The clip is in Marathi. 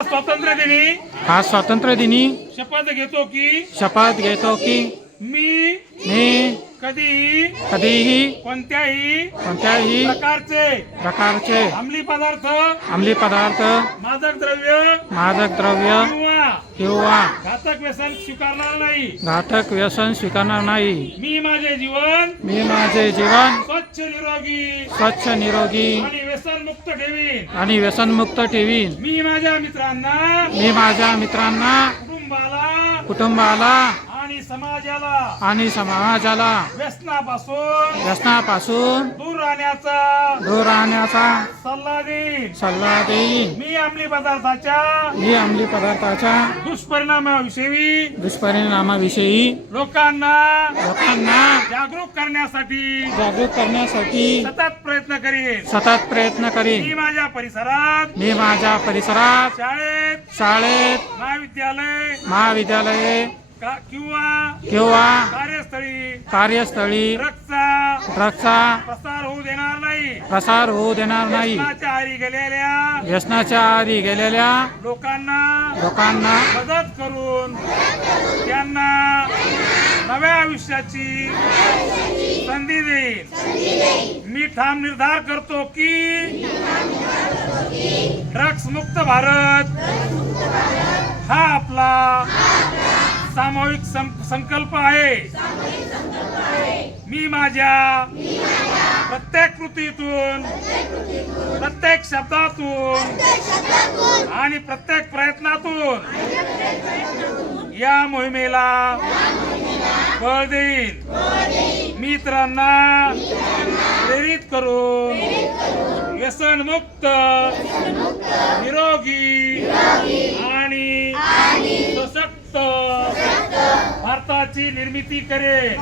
स्वातंत्र्य दिनी आज स्वातंत्र्य दिनी शपथ घेतो की मी कधीही कोणत्याही प्रकारचे अंमली पदार्थ मादक द्रव्य किंवा घातक व्यसन स्वीकारणार नाही। मी माझे जीवन स्वच्छ निरोगी आणि व्यसनमुक्त ठेवीन। मी माझ्या मित्रांना कुटुंबाला आणि समाजाला व्यसनापासून दूर राहण्याचा सल्ला देईन। मी अंमली पदार्थाच्या दुष्परिणामाविषयी लोकांना जागरूक करण्यासाठी सतत प्रयत्न करीन। मी माझ्या परिसरात शाळेत महाविद्यालय किंवा कार्यस्थळी ड्रग्सचा प्रसार होऊ देणार नाही। व्यसनाच्या आहारी गेलेल्या लोकांना मदत करून त्यांना नव्या आयुष्याची संधी देईन। मी ठाम निर्धार करतो की ड्रग्स मुक्त भारत हा आपला सामूहिक संकल्प आहे। मी माझ्या प्रत्येक कृतीतून प्रत्येक शब्दातून आणि प्रत्येक प्रयत्नातून या मोहिमेला बळ देईन। मित्रांना प्रेरित करून व्यसनमुक्त निरोगी आणि सशक्त भारताची निर्मिती करेन।